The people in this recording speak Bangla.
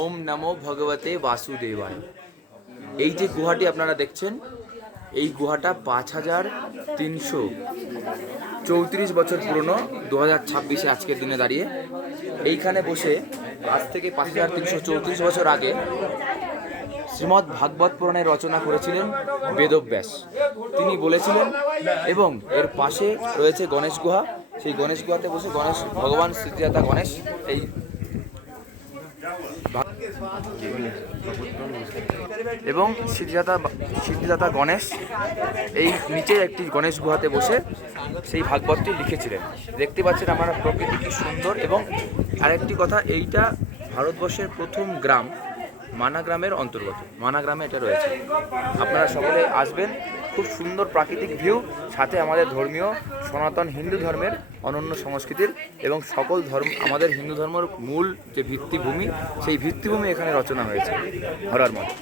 ওম নমো ভগবতে বাসুদেবায়। এই যে গুহাটি আপনারা দেখছেন, এই গুহাটা 5334 বছর পুরনো। 2026-এ আজকের দিনে দাঁড়িয়ে এইখানে বসে আজ থেকে 5334 বছর আগে শ্রীমদ্ ভাগবত পুরাণের রচনা করেছিলেন বেদব্যাস। তিনি বলেছিলেন, এবং এর পাশে রয়েছে গণেশ গুহা। সেই গণেশ গুহাতে বসে ভগবান সিদ্ধিদাতা গণেশ এই এবং সিদ্ধিদাতা গণেশ এই নিচে একটি গণেশ গুহাতে বসে সেই ভাগবতটি লিখেছিলেন। দেখতে পাচ্ছেন আপনারা প্রকৃতি কি সুন্দর। এবং আরেকটি কথা, এইটা ভারতবর্ষের প্রথম গ্রাম মানা গ্রামের অন্তর্গত। মানা গ্রামে এটা রয়েছে। আপনারা সকলে আসবেন, খুব সুন্দর প্রাকৃতিক ভিউ, সাথে আমাদের ধর্মীয় সনাতন হিন্দু ধর্মের অনন্য সংস্কৃতির এবং সকল ধর্ম, আমাদের হিন্দু ধর্মের মূল যে ভিত্তিভূমি, সেই ভিত্তিভূমি এখানে রচনা হয়েছে। হর হর মহাদেব।